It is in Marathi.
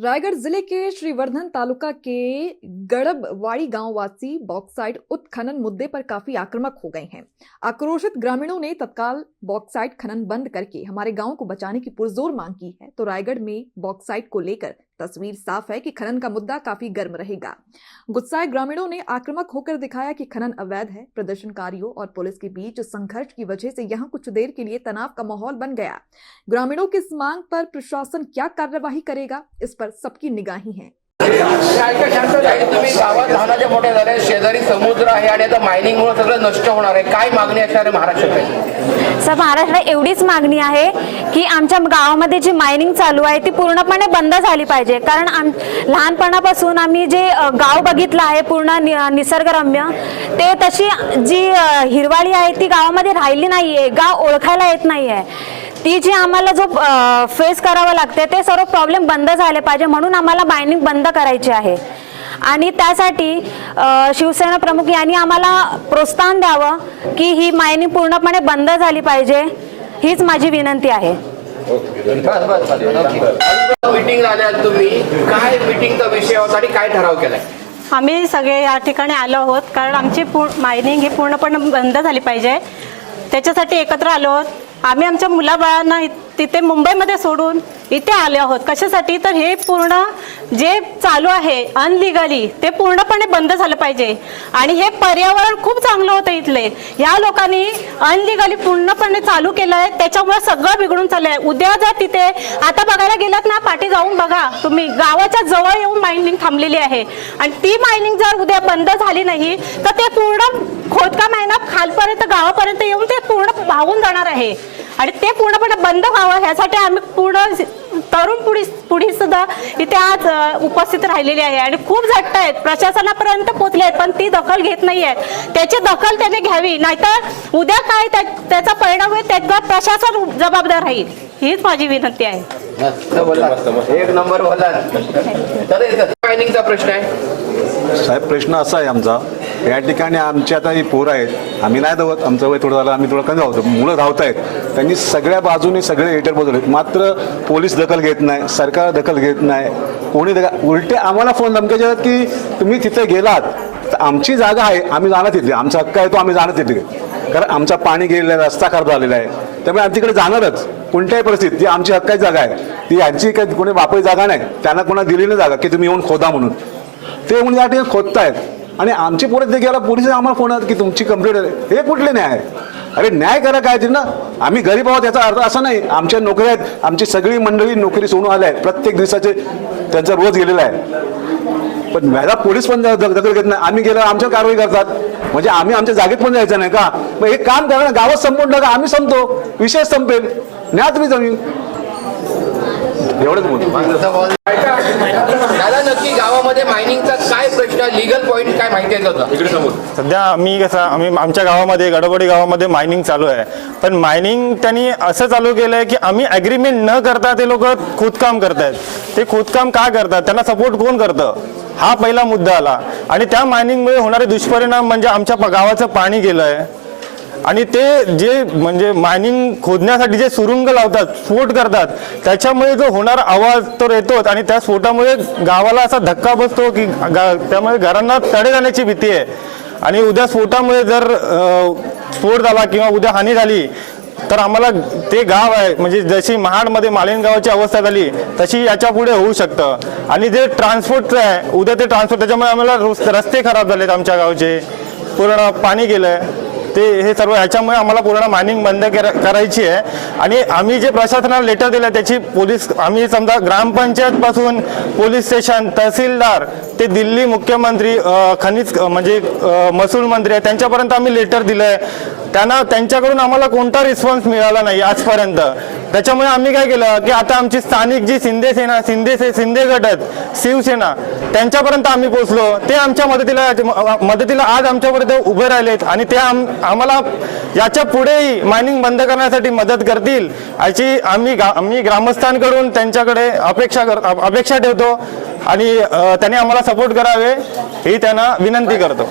रायगढ़ जिले के श्रीवर्धन तालुका के गड़बवाड़ी गांव वासी बॉक्साइट उत्खनन मुद्दे पर काफी आक्रामक हो गए हैं। आक्रोशित ग्रामीणों ने तत्काल बॉक्साइट खनन बंद करके हमारे गांव को बचाने की पुरजोर मांग की है। तो रायगढ़ में बॉक्साइट को लेकर तस्वीर साफ है कि खनन का मुद्दा काफी गर्म रहेगा। गुस्साए ग्रामीणों ने आक्रामक होकर दिखाया कि खनन अवैध है। प्रदर्शनकारियों और पुलिस के बीच संघर्ष की वजह से यहां कुछ देर के लिए तनाव का माहौल बन गया। ग्रामीणों की इस मांग पर प्रशासन क्या कार्यवाही करेगा, इस पर सबकी निगाही है। तुम्ही गावात लहानाचे मोठे झाले, शेजारी समुद्र आहे आणि आता मायनिंगमुळे सगळं नष्ट होणार आहे। काय मागणी असणार आहे महाराष्ट्राची? सर, महाराष्ट्रात एवढीच मागणी आहे की आमच्या गावामध्ये जी मायनिंग चालू आहे ती पूर्णपणे बंद झाली पाहिजे। कारण लहानपणापासून आम्ही जे गाव बघितलं आहे पूर्ण निसर्गरम्य, ते तशी जी हिरवाळी आहे ती गावामध्ये राहिली नाहीये। गाव ओळखायला येत नाहीये। ती जी आम्हाला जो फेस करावं लागते ते सर्व प्रॉब्लेम बंद झाले पाहिजे, म्हणून आम्हाला मायनिंग बंद करायची आहे। आणि त्यासाठी शिवसेना प्रमुख यांनी आम्हाला प्रोत्साहन द्यावं की ही मायनिंग पूर्णपणे बंद झाली पाहिजे, हीच माझी विनंती आहे। मीटिंग झाल्या, तुम्ही काय मीटिंगचा विषय होता आणि काय ठराव केलाय? आम्ही सगळे या ठिकाणी आलो आहोत कारण आमची मायनिंग ही पूर्णपणे बंद झाली पाहिजे, त्याच्यासाठी एकत्र आलो आहोत। आम्ही आमच्या मुलाबाळांना तिथे मुंबईमध्ये सोडून इथे आले आहोत। कशासाठी? तर हे पूर्ण जे चालू आहे अनलिगली ते पूर्णपणे बंद झालं पाहिजे। आणि हे पर्यावरण खूप चांगलं होतं इथले, या लोकांनी अनलिगली पूर्णपणे चालू केलंय, त्याच्यामुळे सगळं बिघडून चाललंय। उद्या जर तिथे आता बघायला गेलात ना, पाठी जाऊन बघा तुम्ही, गावाच्या जवळ येऊन मायनिंग थांबलेली आहे। आणि ती मायनिंग जर उद्या बंद झाली नाही तर ते पूर्ण खोदकाम आहे ना खालपर्यंत गावापर्यंत येऊन ते पूर्ण वाहून जाणार आहे। आणि ते पूर्णपणे बंद व्हावं ह्यासाठी आम्ही पूर्ण तरुण पुढे सुद्धा इथे आज उपस्थित राहिलेले आहे। आणि खूप झट्ट आहेत, प्रशासनापर्यंत पोहोचले आहेत, पण ती दखल घेत नाही आहेत। त्याची दखल त्याने घ्यावी, नाहीतर उद्या काय त्याचा परिणाम होईल त्याच्यावर प्रशासन जबाबदार राहील, हीच माझी विनंती आहे। एक नंबर बोला। मायनिंगचा प्रश्न आहे साहेब, प्रश्न असा आहे आमचा, या ठिकाणी आमची आता ही पोरं आहेत, आम्ही नाही धावत, आमचं वय थोडं झालं, आम्ही थोडं कमी धावतो, मुलं धावत आहेत, त्यांनी सगळ्या बाजूने सगळे हेटर बदललेत, मात्र पोलीस दखल घेत नाही, सरकार दखल घेत नाही, कोणी उलटे आम्हाला फोन धमक्याचे आहेत की तुम्ही तिथे गेलात तर आमची जागा आहे, आम्ही जाणार तिथे, आमचा हक्क आहे तो आम्ही जाणार तिथे, कारण आमचा पाणी गेलेलं आहे, रस्ता खराब झालेला आहे, त्यामुळे आम्ही तिकडे जाणारच कोणत्याही परिस्थितीत। ती आमची हक्काची जागा आहे, ती यांची काही कोणी वापरी जागा नाही, त्यांना कोणा दिली नाही जागा की तुम्ही येऊन खोदा म्हणून, ते म्हणून या ठिकाणी खोदतायत। आणि आमची पोरं ते गेला, पोलीस आम्हाला फोन आहेत की तुमची कंप्लेंट आहे, हे कुठले न्याय? अरे न्याय करा काय ना, आम्ही गरीब आहोत याचा अर्थ असा नाही। आमच्या नोकऱ्या आहेत, आमची सगळी मंडळी नोकरी सोडून आल्या आहेत, प्रत्येक दिवसाचे त्यांचा रोज गेलेला आहे, पण व्याजा पोलीस पण दखल घेत नाही। आम्ही गेल्यावर आमच्यावर कारवाई करतात, म्हणजे आम्ही आमच्या जागेत पण जायचं नाही का? मग हे काम करा ना, गावात संपून टाका, आम्ही संपतो, विषय संपेल, न्या तुम्ही जमीन, एवढंच बोलतो। दादा, नक्की गावामध्ये मायनिंगचा काय प्रश्न, लीगल पॉइंट काय माहिती आहे का? इकडे समोर सध्या आम्ही आमच्या गावामध्ये गडबडी गावामध्ये मायनिंग चालू आहे, पण मायनिंग त्यांनी असं चालू केलं आहे की आम्ही ॲग्रीमेंट न करता ते लोक खोदकाम करतायत। ते खोदकाम का करतात, त्यांना सपोर्ट कोण करतं, हा पहिला मुद्दा आला। आणि त्या मायनिंगमुळे होणारे दुष्परिणाम म्हणजे आमच्या गावाचं पाणी गेलं आहे, आणि ते जे म्हणजे मायनिंग खोदण्यासाठी जे सुरुंग लावतात, स्फोट करतात, त्याच्यामुळे जो होणारा आवाज तो येतोच, आणि त्या स्फोटामुळे गावाला असा धक्का बसतो की त्यामुळे घरांना तडे जाण्याची भीती आहे। आणि उद्या स्फोटामुळे जर स्फोट झाला किंवा उद्या हानी झाली तर आम्हाला ते गाव आहे, म्हणजे जशी महाडमध्ये मालिन गावाची अवस्था झाली तशी याच्या पुढे होऊ शकतं। आणि जे ट्रान्सपोर्टचं आहे, उद्या ते ट्रान्सपोर्ट, त्याच्यामुळे आम्हाला रस्ते खराब झालेत, आमच्या गावचे पूर्ण पाणी गेलंय, ते हे सर्व ह्याच्यामुळे आम्हाला पूर्ण मायनिंग बंद करायची आहे। आणि आम्ही जे प्रशासनाला लेटर दिलं त्याची पोलीस, आम्ही समजा ग्रामपंचायत पासून पोलीस स्टेशन, तहसीलदार ते दिल्ली मुख्यमंत्री, खनिज म्हणजे महसूल मंत्री आहे, त्यांच्यापर्यंत आम्ही लेटर दिलंय, त्यांच्याकडून आम्हाला कोणता रिस्पॉन्स मिळाला नाही आजपर्यंत। त्याच्यामुळे आम्ही काय केलं की आता आमची स्थानिक जी शिंदे गट आहेत, शिवसेना, त्यांच्यापर्यंत आम्ही पोहोचलो, ते आमच्या मदतीला आज आमच्यापर्यंत उभे राहिलेत, आणि ते आम्हाला याच्या पुढेही मायनिंग बंद करण्यासाठी मदत करतील याची आम्ही ग्रामस्थांकडून त्यांच्याकडे अपेक्षा ठेवतो, आणि त्यांनी आम्हाला सपोर्ट करावे ही त्यांना विनंती करतो।